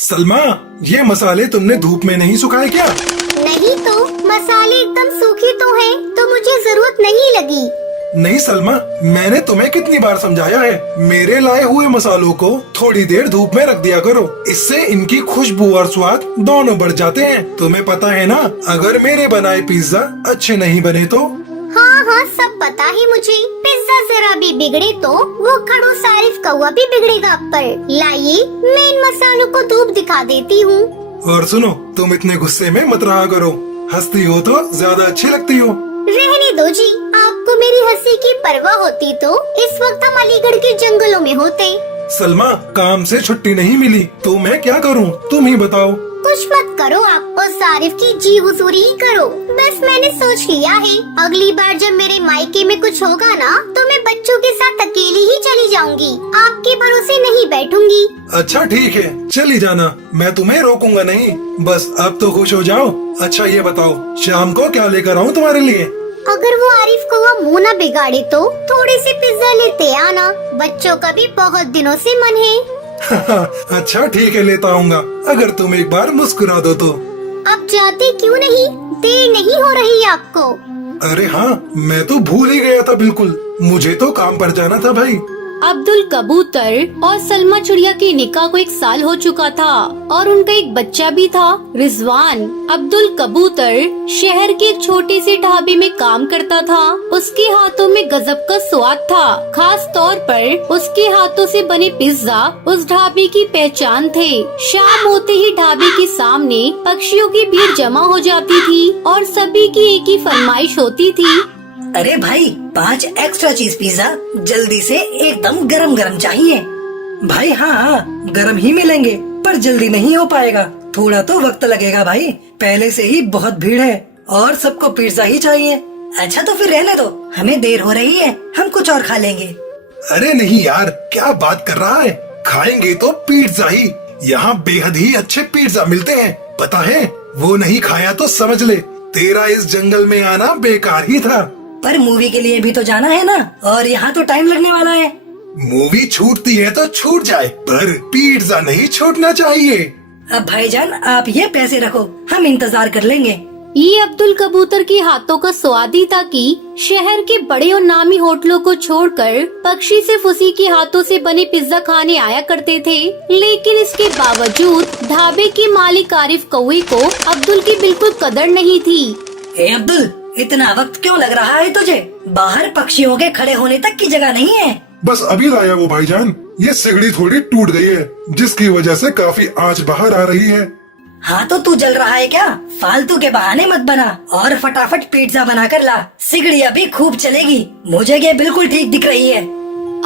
सलमा, ये मसाले तुमने धूप में नहीं सुखाए क्या? नहीं तो मसाले एकदम सूखे तो हैं, तो मुझे जरूरत नहीं लगी। नहीं सलमा, मैंने तुम्हें कितनी बार समझाया है, मेरे लाए हुए मसालों को थोड़ी देर धूप में रख दिया करो, इससे इनकी खुशबू और स्वाद दोनों बढ़ जाते हैं। तुम्हें पता है ना, अगर मेरे बनाए पिज्जा अच्छे नहीं बने तो? हाँ हाँ, सब पता है मुझे। पिज्जा जरा भी बिगड़े तो वो खड़ूस आरिफ कौवा भी बिगड़ेगा। पर लाइए, मैं इन मसालों को धूप दिखा देती हूँ। और सुनो, तुम इतने गुस्से में मत रहा करो, हंसती हो तो ज्यादा अच्छी लगती हो। रहने दो जी, आपको मेरी हंसी की परवाह होती तो इस वक्त हम अलीगढ़ के जंगलों में होते। सलमा, काम से छुट्टी नहीं मिली तो मैं क्या करूं, तुम ही बताओ। कुछ मत करो, आप उस आरिफ की जी हुजूरी ही करो। बस मैंने सोच लिया है, अगली बार जब मेरे मायके में कुछ होगा ना, तो मैं बच्चों के साथ अकेली ही चली जाऊंगी, आपके भरोसे नहीं बैठूंगी। अच्छा ठीक है, चली जाना, मैं तुम्हें रोकूंगा नहीं। बस अब तो खुश हो जाओ। अच्छा ये बताओ, शाम को क्या लेकर आऊँ तुम्हारे लिए? अगर वो आरिफ को वो मुँह न बिगाड़े तो थोड़े से पिज्जा लेते आना, बच्चों का भी बहुत दिनों से मन है। अच्छा ठीक है, लेता आऊंगा, अगर तुम एक बार मुस्कुरा दो तो। अब जाते क्यों नहीं, देर नहीं हो रही आपको? अरे हाँ, मैं तो भूल ही गया था बिल्कुल, मुझे तो काम पर जाना था भाई। अब्दुल कबूतर और सलमा चिड़िया के निकाह को 1 साल हो चुका था और उनका एक बच्चा भी था, रिजवान। अब्दुल कबूतर शहर के एक छोटे से ढाबे में काम करता था। उसके हाथों में गजब का स्वाद था, खास तौर पर उसके हाथों से बने पिज्जा उस ढाबे की पहचान थे। शाम होते ही ढाबे के सामने पक्षियों की भीड़ जमा हो जाती थी और सभी की एक ही फरमाइश होती थी। अरे भाई, 5 एक्स्ट्रा चीज पिज्जा, जल्दी से, एकदम गरम गरम चाहिए। भाई हाँ, गरम ही मिलेंगे, पर जल्दी नहीं हो पाएगा, थोड़ा तो वक्त लगेगा भाई, पहले से ही बहुत भीड़ है और सबको पिज्जा ही चाहिए। अच्छा तो फिर रहने दो, हमें देर हो रही है, हम कुछ और खा लेंगे। अरे नहीं यार, क्या बात कर रहा है, खाएंगे तो पिज्जा ही, यहाँ बेहद ही अच्छे पिज्जा मिलते हैं, पता है? वो नहीं खाया तो समझ ले, तेरा इस जंगल में आना बेकार ही था। पर मूवी के लिए भी तो जाना है ना, और यहाँ तो टाइम लगने वाला है। मूवी छूटती है तो छूट जाए, पर पिज्जा नहीं छूटना चाहिए। अब भाईजान आप ये पैसे रखो, हम इंतजार कर लेंगे। ये अब्दुल कबूतर के हाथों का स्वाद ही था कि शहर के बड़े और नामी होटलों को छोड़कर पक्षी सिर्फ उसी के हाथों से बने पिज्जा खाने आया करते थे। लेकिन इसके बावजूद ढाबे के मालिक आरिफ कौवे को अब्दुल की बिल्कुल कदर नहीं थी। ए अब्दुल, इतना वक्त क्यों लग रहा है तुझे? बाहर पक्षियों के खड़े होने तक की जगह नहीं है। बस अभी लाया वो भाईजान, ये सिगड़ी थोड़ी टूट गई है, जिसकी वजह से काफी आंच बाहर आ रही है। हाँ तो तू जल रहा है क्या? फालतू के बहाने मत बना और फटाफट पिज्जा बना कर ला, सिगड़ी अभी खूब चलेगी, मुझे ये बिल्कुल ठीक दिख रही है।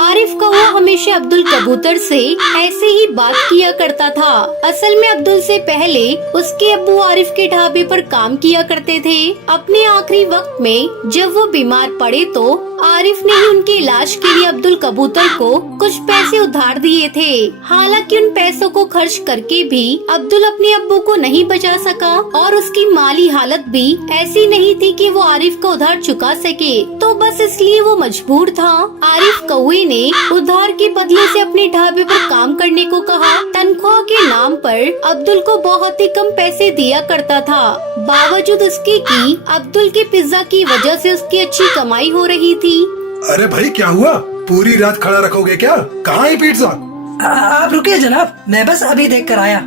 आरिफ कौवा हमेशा अब्दुल कबूतर से ऐसे ही बात किया करता था। असल में अब्दुल से पहले उसके अब्बू आरिफ के ढाबे पर काम किया करते थे। अपने आखिरी वक्त में जब वो बीमार पड़े तो आरिफ ने ही उनके इलाज के लिए अब्दुल कबूतर को कुछ पैसे उधार दिए थे। हालांकि उन पैसों को खर्च करके भी अब्दुल अपने अब्बू को नहीं बचा सका और उसकी माली हालत भी ऐसी नहीं थी कि वो आरिफ को उधार चुका सके, तो बस इसलिए वो मजबूर था। आरिफ कौवे ने उधार के बदले से अपने ढाबे पर काम करने को कहा। तनख्वाह के नाम पर अब्दुल को बहुत ही कम पैसे दिया करता था, बावजूद इसके कि अब्दुल के पिज्जा की वजह से उसकी अच्छी कमाई हो रही थी। अरे भाई क्या हुआ, पूरी रात खड़ा रखोगे क्या? कहाँ है पिज्जा? आप रुकिए जनाब, मैं बस अभी देख कर आया।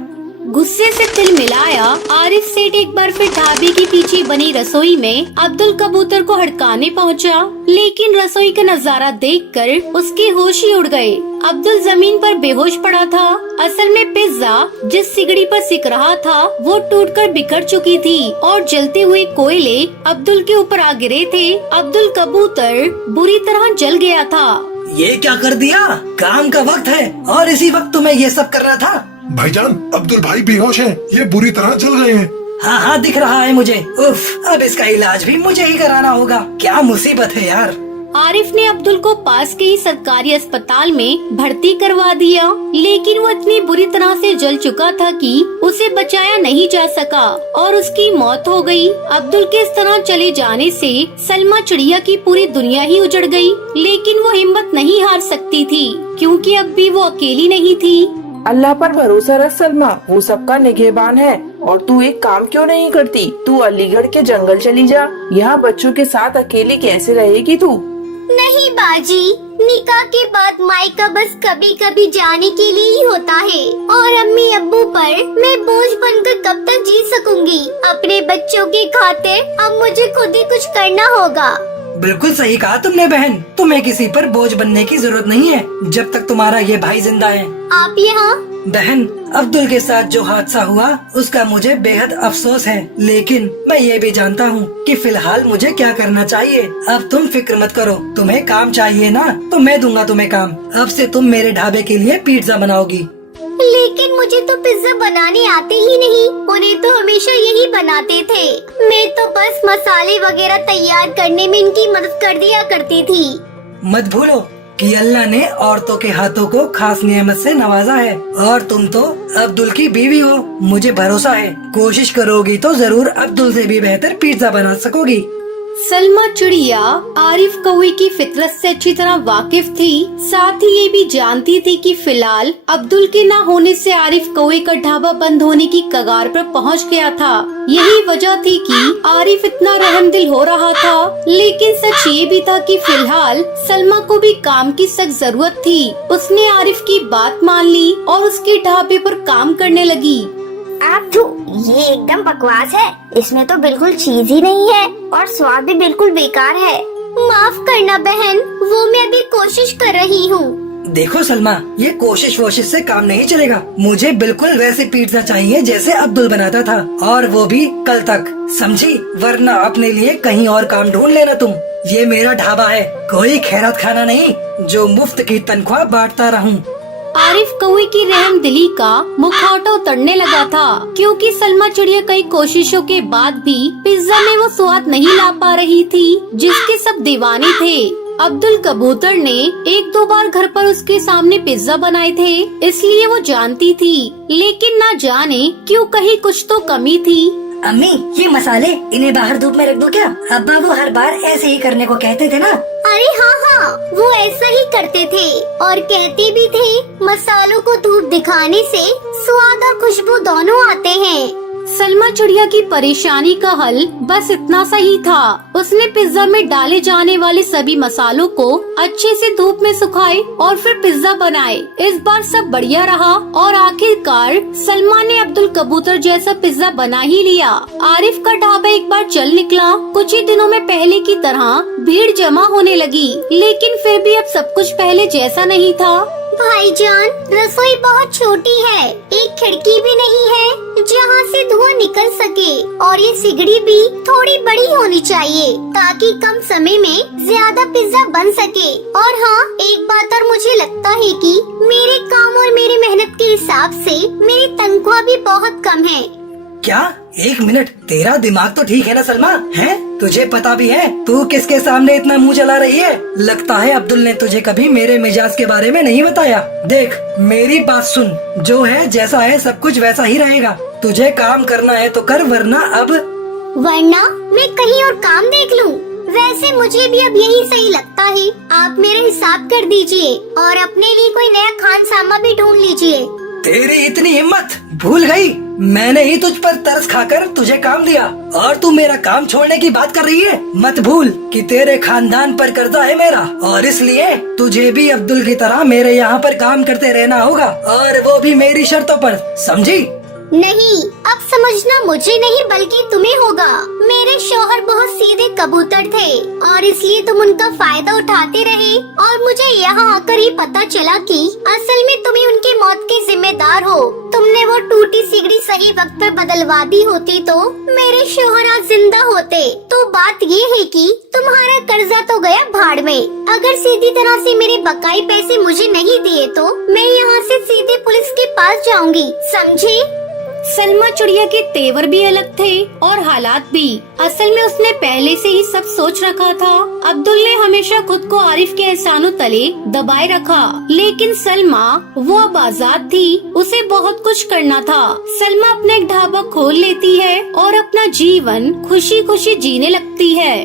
गुस्से से तिल मिलाया आरिफ सेठ एक बार फिर ढाबे के पीछे बनी रसोई में अब्दुल कबूतर को हड़काने पहुंचा। लेकिन रसोई का नजारा देखकर उसके होश ही उड़ गए। अब्दुल जमीन पर बेहोश पड़ा था। असल में पिज्जा जिस सिगड़ी पर सिक रहा था वो टूटकर बिखर चुकी थी और जलते हुए कोयले अब्दुल के ऊपर आ गिरे थे। अब्दुल कबूतर बुरी तरह जल गया था। ये क्या कर दिया? काम का वक्त है और इसी वक्त तुम्हें ये सब करना था? भाईजान, अब्दुल भाई बेहोश हैं, ये बुरी तरह जल गए हैं। हाँ हाँ दिख रहा है मुझे। उफ, अब इसका इलाज भी मुझे ही कराना होगा, क्या मुसीबत है यार। आरिफ ने अब्दुल को पास के ही सरकारी अस्पताल में भर्ती करवा दिया, लेकिन वो इतनी बुरी तरह से जल चुका था कि उसे बचाया नहीं जा सका और उसकी मौत हो गई। अब्दुल के इस तरह चले जाने से सलमा चिड़िया की पूरी दुनिया ही उजड़ गई, लेकिन वो हिम्मत नहीं हार सकती थी क्योंकि अब भी वो अकेली नहीं थी। अल्लाह पर भरोसा रख सलमा, वो सबका निगहबान है। और तू एक काम क्यों नहीं करती, तू अलीगढ़ के जंगल चली जा। यहाँ बच्चों के साथ अकेली कैसे रहेगी तू? नहीं बाजी, निकाह के बाद मायका बस कभी कभी जाने के लिए ही होता है। और अम्मी अब्बू पर मैं बोझ बनकर कब तक जी सकूंगी? अपने बच्चों की खातिर अब मुझे खुद ही कुछ करना होगा। बिल्कुल सही कहा तुमने बहन, तुम्हें किसी पर बोझ बनने की जरूरत नहीं है जब तक तुम्हारा ये भाई जिंदा है। आप यहाँ? बहन, अब्दुल के साथ जो हादसा हुआ उसका मुझे बेहद अफसोस है, लेकिन मैं ये भी जानता हूँ कि फिलहाल मुझे क्या करना चाहिए। अब तुम फिक्र मत करो, तुम्हें काम चाहिए ना तो मैं दूंगा तुम्हें काम। अब से तुम मेरे ढाबे के लिए पिज्जा बनाओगी। लेकिन मुझे तो पिज्जा बनाने आते ही नहीं, उन्हें तो हमेशा यही बनाते थे। मैं तो बस मसाले वगैरह तैयार करने में इनकी मदद कर दिया करती थी। मत भूलो कि अल्लाह ने औरतों के हाथों को खास नियमत से नवाजा है, और तुम तो अब्दुल की बीवी हो। मुझे भरोसा है कोशिश करोगी तो जरूर अब्दुल से भी बेहतर पिज्जा बना सकोगी। सलमा चिड़िया आरिफ कौवे की फितरत से अच्छी तरह वाकिफ थी, साथ ही ये भी जानती थी कि फिलहाल अब्दुल के ना होने से आरिफ कौवे का ढाबा बंद होने की कगार पर पहुंच गया था। यही वजह थी कि आरिफ इतना रहमदिल हो रहा था, लेकिन सच ये भी था कि फिलहाल सलमा को भी काम की सख्त जरूरत थी। उसने आरिफ की बात मान ली और उसके ढाबे पर काम करने लगी। आप ये एकदम बकवास है, इसमें तो बिल्कुल चीज ही नहीं है और स्वाद भी बिल्कुल बेकार है। माफ करना बहन, वो मैं अभी कोशिश कर रही हूँ। देखो सलमा, ये कोशिश वोशिश से काम नहीं चलेगा। मुझे बिल्कुल वैसे पिज्जा चाहिए जैसे अब्दुल बनाता था, और वो भी कल तक, समझी? वरना अपने लिए कहीं और काम ढूंढ लेना तुम। ये मेरा ढाबा है, कोई खैरात खाना नहीं जो मुफ्त की तनख्वाह बांटता रहूं। आरिफ कौवे की रहमदिली का मुखौटा उतरने लगा था, क्योंकि सलमा चिड़िया कई कोशिशों के बाद भी पिज्जा में वो स्वाद नहीं ला पा रही थी जिसके सब दीवाने थे। अब्दुल कबूतर ने एक दो बार घर पर उसके सामने पिज्जा बनाए थे, इसलिए वो जानती थी, लेकिन ना जाने क्यों कहीं कुछ तो कमी थी। अम्मी, ये मसाले इन्हें बाहर धूप में रख दो क्या? अब्बा वो हर बार ऐसे ही करने को कहते थे ना। अरे हाँ, वो ऐसा ही करते थे और कहते भी थे मसालों को धूप दिखाने से स्वाद और खुशबू दोनों आते हैं। सलमा चिड़िया की परेशानी का हल बस इतना सा ही था। उसने पिज्जा में डाले जाने वाले सभी मसालों को अच्छे से धूप में सुखाए और फिर पिज्जा बनाए। इस बार सब बढ़िया रहा और आखिरकार सलमा ने अब्दुल कबूतर जैसा पिज्जा बना ही लिया। आरिफ का ढाबा एक बार चल निकला। कुछ ही दिनों में पहले की तरह भीड़ जमा होने लगी, लेकिन फिर भी अब सब कुछ पहले जैसा नहीं था। भाईजान, रसोई बहुत छोटी है, एक खिड़की भी नहीं है जहाँ से धुआं निकल सके, और ये सिगड़ी भी थोड़ी बड़ी होनी चाहिए ताकि कम समय में ज्यादा पिज्जा बन सके। और हाँ, एक बात और मुझे लगता है कि मेरे काम और मेरी मेहनत के हिसाब से मेरी तनख्वाह भी बहुत कम है। क्या? एक मिनट, तेरा दिमाग तो ठीक है ना सलमा? है? तुझे पता भी है तू किसके सामने इतना मुंह चला रही है? लगता है अब्दुल ने तुझे कभी मेरे मिजाज के बारे में नहीं बताया। देख, मेरी बात सुन, जो है जैसा है सब कुछ वैसा ही रहेगा। तुझे काम करना है तो कर, वरना मैं कहीं और काम देख लूं। वैसे मुझे भी अब यही सही लगता है। आप मेरा हिसाब कर दीजिए और अपने लिए कोई नया खानसामा भी ढूंढ लीजिए। तेरी इतनी हिम्मत? भूल गई, मैंने ही तुझ पर तरस खाकर तुझे काम दिया और तू मेरा काम छोड़ने की बात कर रही है। मत भूल कि तेरे खानदान पर कर्जा है मेरा, और इसलिए तुझे भी अब्दुल की तरह मेरे यहाँ पर काम करते रहना होगा, और वो भी मेरी शर्तों पर, समझी? नहीं, अब समझना मुझे नहीं बल्कि तुम्हें होगा। मेरे शौहर बहुत सीधे कबूतर थे और इसलिए तुम उनका फायदा उठाते रहे, और मुझे यहाँ आकर ही पता चला कि असल में तुम्हें उनके मौत के जिम्मेदार हो। तुमने वो टूटी सिगड़ी सही वक्त पर बदलवा दी होती तो मेरे शौहर आज जिंदा होते। तो बात ये है कि तुम्हारा कर्जा तो गया भाड़ में। अगर सीधी तरह से मेरे बकाई पैसे मुझे नहीं दिए तो मैं यहाँ से सीधे पुलिस के पास जाऊंगी, समझे? सलमा चिड़िया के तेवर भी अलग थे और हालात भी। असल में उसने पहले से ही सब सोच रखा था। अब्दुल ने हमेशा खुद को आरिफ के एहसानों तले दबाए रखा, लेकिन सलमा वो अब आजाद थी, उसे बहुत कुछ करना था। सलमा अपना एक ढाबा खोल लेती है और अपना जीवन खुशी खुशी जीने लगती है।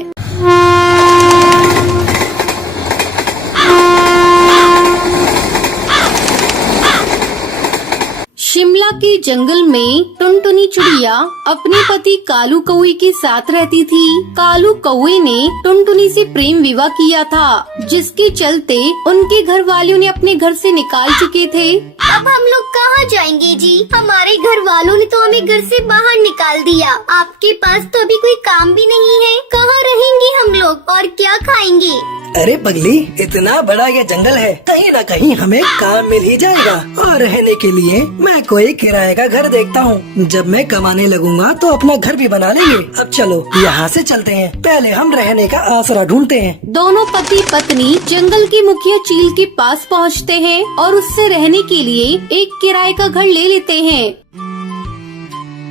शिमला के जंगल में टुनटुनी चिड़िया अपने पति कालू कौवे के साथ रहती थी। कालू कौवे ने टुनटुनी से प्रेम विवाह किया था, जिसके चलते उनके घर वालों ने अपने घर से निकाल चुके थे। अब हम लोग कहाँ जाएंगे जी? हमारे घर वालों ने तो हमें घर से बाहर निकाल दिया। आपके पास तो अभी कोई काम भी नहीं है। कहाँ रहेंगे हम लोग और क्या खाएंगे? अरे पगली, इतना बड़ा ये जंगल है, कहीं न कहीं हमें काम मिल ही जाएगा। और रहने के लिए मैं कोई किराए का घर देखता हूँ। जब मैं कमाने लगूंगा तो अपना घर भी बना लेंगे। अब चलो यहाँ से चलते हैं, पहले हम रहने का आसरा ढूंढते हैं। दोनों पति पत्नी जंगल के मुखिया चील के पास पहुँचते हैं और उससे रहने के लिए एक किराए का घर ले लेते हैं।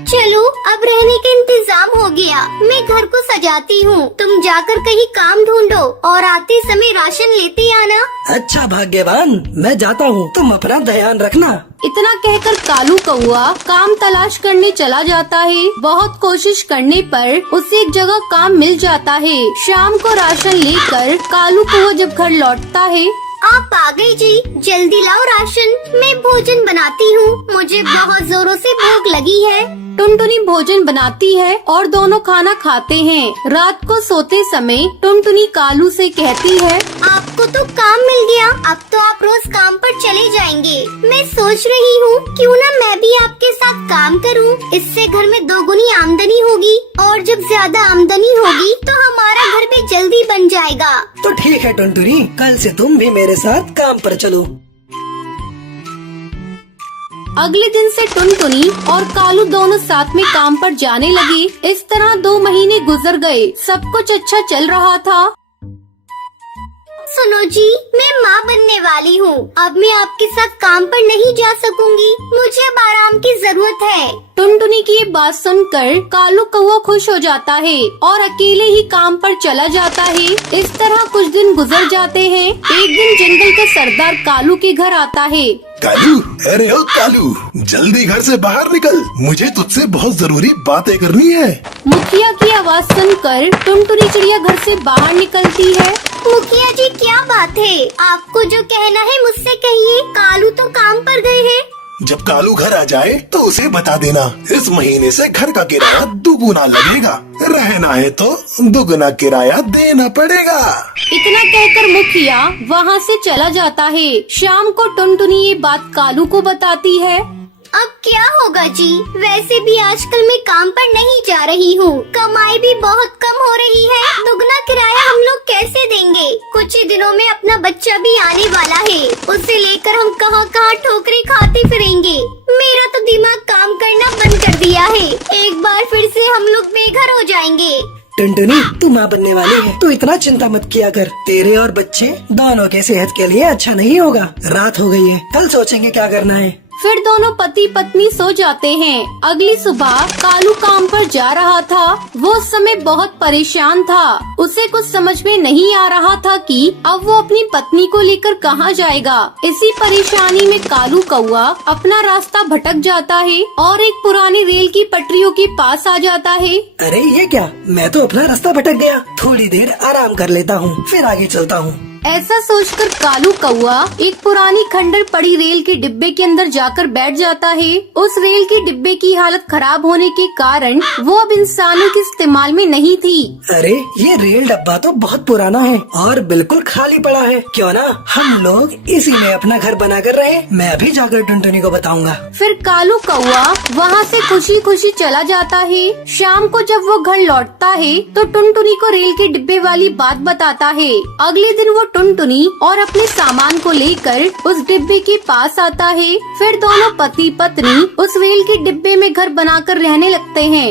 चलो, अब रहने का इंतजाम हो गया। मैं घर को सजाती हूँ, तुम जाकर कहीं काम ढूंढो और आते समय राशन लेते आना। अच्छा भाग्यवान, मैं जाता हूँ, तुम अपना ध्यान रखना। इतना कहकर कालू कौआ काम तलाश करने चला जाता है। बहुत कोशिश करने पर उसे एक जगह काम मिल जाता है। शाम को राशन लेकर कालू कौआ जब घर लौटता है। आप आ गई जी, जल्दी लाओ राशन, मैं भोजन बनाती हूँ। मुझे बहुत जोरों से भूख लगी है। टुनटुनी भोजन बनाती है और दोनों खाना खाते हैं। रात को सोते समय टुनटुनी कालू से कहती है, आपको तो काम मिल गया, अब तो आप रोज काम पर चले जाएंगे। मैं सोच रही हूँ क्यों ना मैं भी आपके साथ काम करूँ। इससे घर में दोगुनी आमदनी होगी और जब ज्यादा आमदनी होगी तो हमारा घर भी जल्दी बन जाएगा। तो ठीक है टुनटुनी, कल से तुम भी मेरे साथ काम पर चलो। अगले दिन से टुनटुनी और कालू दोनों साथ में काम पर जाने लगे। इस तरह 2 महीने गुजर गए। सब कुछ अच्छा चल रहा था। सुनो जी, मैं माँ बनने वाली हूँ। अब मैं आपके साथ काम पर नहीं जा सकूंगी। मुझे अब आराम की जरूरत है। टुनटुनी की ये बात सुनकर कालू कौवा खुश हो जाता है और अकेले ही काम पर चला जाता है। इस तरह कुछ दिन गुजर जाते हैं। एक दिन जंगल का सरदार कालू के घर आता है। कालू, अरे ओ कालू, जल्दी घर से बाहर निकल, मुझे तुझसे बहुत जरूरी बातें करनी है। मुखिया की आवाज सुनकर टुनटुनी चिड़िया घर से बाहर निकलती है। मुखिया जी, क्या बात है? आपको जो कहना है मुझसे कहिए। कालू तो काम पर गए हैं। जब कालू घर आ जाए तो उसे बता देना, इस महीने से घर का किराया दुगुना लगेगा। रहना है तो दुगुना किराया देना पड़ेगा। इतना कहकर मुखिया वहाँ से चला जाता है। शाम को टुनटुनी ये बात कालू को बताती है। अब क्या होगा जी? वैसे भी आजकल मैं काम पर नहीं जा रही हूँ। कमाई भी बहुत कम हो रही है। दुगना किराया हम लोग कैसे देंगे? कुछ ही दिनों में अपना बच्चा भी आने वाला है। उसे लेकर हम कहाँ कहाँ ठोकरें खाते फिरेंगे। मेरा तो दिमाग काम करना बंद कर दिया है। एक बार फिर से हम लोग बेघर हो जाएंगे। टुनटुनी, तू माँ बनने वाली है, तू इतना चिंता मत किया कर। तेरे और बच्चे दोनों के सेहत के लिए अच्छा नहीं होगा। रात हो गई है, कल सोचेंगे क्या करना है। फिर दोनों पति पत्नी सो जाते हैं। अगली सुबह कालू काम पर जा रहा था। वो उस समय बहुत परेशान था। उसे कुछ समझ में नहीं आ रहा था कि अब वो अपनी पत्नी को लेकर कहाँ जाएगा। इसी परेशानी में कालू कौआ अपना रास्ता भटक जाता है और एक पुरानी रेल की पटरियों के पास आ जाता है। अरे ये क्या, मैं तो अपना रास्ता भटक गया। थोड़ी देर आराम कर लेता हूँ, फिर आगे चलता हूँ। ऐसा सोचकर कालू कौआ एक पुरानी खंडर पड़ी रेल के डिब्बे के अंदर जाकर बैठ जाता है। उस रेल के डिब्बे की हालत खराब होने के कारण वो अब इंसानों के इस्तेमाल में नहीं थी। अरे ये रेल डब्बा तो बहुत पुराना है और बिल्कुल खाली पड़ा है। क्यों ना हम लोग इसी में अपना घर बना कर रहे। मैं अभी जाकर टुनटुनी को बताऊंगा। फिर कालू कौआ वहाँ से खुशी खुशी चला जाता है। शाम को जब वो घर लौटता है तो टुनटुनी को रेल के डिब्बे वाली बात बताता है। अगले दिन वो टुनटुनी और अपने सामान को लेकर उस डिब्बे के पास आता है। फिर दोनों पति पत्नी उस रेल के डिब्बे में घर बनाकर रहने लगते हैं।